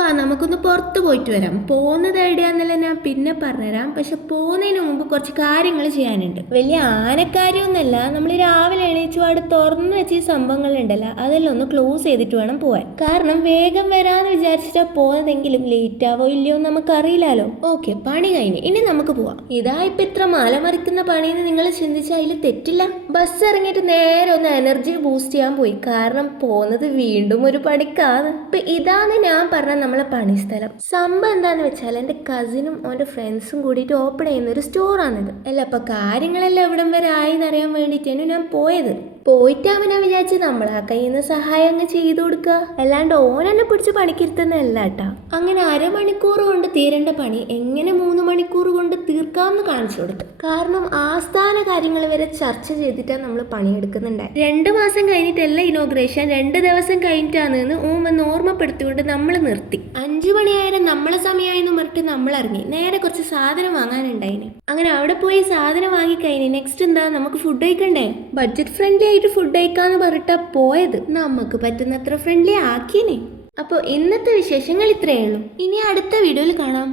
വാ നമുക്കൊന്ന് പുറത്ത് പോയിട്ട് വരാം. പോകുന്നത് എവിടെയാന്നല്ല ഞാൻ പിന്നെ പറഞ്ഞുതരാം. പക്ഷെ പോകുന്നതിന് മുമ്പ് കുറച്ച് കാര്യങ്ങൾ ചെയ്യാനുണ്ട്. വലിയ ആനക്കാര്യമൊന്നുമല്ല, നമ്മൾ രാവിലെ എണീച്ചു അവിടെ തുറന്നു വെച്ച ഈ സംഭവങ്ങളുണ്ടല്ലോ, അതെല്ലാം ഒന്ന് ക്ലോസ് ചെയ്തിട്ട് വേണം പോവാൻ. കാരണം വേഗം വരാന്ന് വിചാരിച്ചിട്ടാ പോകുന്നതെങ്കിലും ലേറ്റ് ആവോ ഇല്ലയോ നമുക്കറിയില്ലല്ലോ. ഓക്കെ, പണി കഴിഞ്ഞ് ഇനി നമുക്ക് പോവാം. ഇതാ ഇപ്പൊ ഇത്ര മലമറിക്കുന്ന പണിയെന്ന് നിങ്ങൾ ചിന്തിച്ചാൽ അതിൽ തെറ്റില്ല. ബസ് ഇറങ്ങിയിട്ട് നേരെ ഒന്ന് എനർജി ബൂസ്റ്റ് ചെയ്യാൻ പോയി. കാരണം പോകുന്നത് വീണ്ടും ഒരു പണിക്കാണ്. ഇപ്പൊ ഇതാണ് ഞാൻ പറഞ്ഞ നമ്മളെ പണിസ്ഥലം. സംഭവം എന്താന്ന് വെച്ചാൽ എൻ്റെ കസിനും അവൻ്റെ ഫ്രണ്ട്സും കൂടിയിട്ട് ഓപ്പൺ ചെയ്യുന്ന ഒരു സ്റ്റോറാണിത്. അല്ല അപ്പൊ കാര്യങ്ങളെല്ലാം എവിടം വരെ ആയി എന്നറിയാൻ വേണ്ടിയിട്ടാണ് ഞാൻ പോയത്. പോയിട്ട് അവനെ വിചാരിച്ച് നമ്മളാ കയ്യിൽ നിന്ന് സഹായം അങ്ങ് ചെയ്തു കൊടുക്കുക, അല്ലാണ്ട് ഓനെന്നെ പിടിച്ച് പണിക്കിരുത്തുന്നതല്ല കേട്ടാ. അങ്ങനെ അരമണിക്കൂർ കൊണ്ട് തീരേണ്ട പണി എങ്ങനെ 3 മണിക്കൂർ കൊണ്ട് തീർക്കാമെന്ന് കാണിച്ചു കൊടുത്തു. കാരണം ആസ്ഥാന കാര്യങ്ങൾ വരെ ചർച്ച ചെയ്തിട്ടാണ് നമ്മൾ പണിയെടുക്കുന്നുണ്ടായി. 2 മാസം കഴിഞ്ഞിട്ടല്ല ഇനോഗ്രേഷൻ, 2 ദിവസം കഴിഞ്ഞിട്ടാണെന്ന് വന്ന് ഓർമ്മപ്പെടുത്തിക്കൊണ്ട് നമ്മൾ നിർത്തി. 5 മണിയായാലും നമ്മളെ സമയമായെന്ന് പറഞ്ഞിട്ട് നമ്മൾ ഇറങ്ങി. നേരെ കുറച്ച് സാധനം വാങ്ങാനുണ്ടായിന്. അങ്ങനെ അവിടെ പോയി സാധനം വാങ്ങിക്കഴിഞ്ഞ് നെക്സ്റ്റ് എന്താ, നമുക്ക് ഫുഡ് കഴിക്കണ്ടേ. ബഡ്ജറ്റ് ഫ്രണ്ട്ലി ആയിട്ട് ഫുഡ് കഴിക്കാന്ന് പറഞ്ഞിട്ടാ പോയത്. നമുക്ക് പറ്റുന്നത്ര ഫ്രണ്ട്ലി ആക്കിയനെ. അപ്പോൾ ഇന്നത്തെ വിശേഷങ്ങൾ ഇത്രയേ ഉള്ളൂ. ഇനി അടുത്ത വീഡിയോയിൽ കാണാം.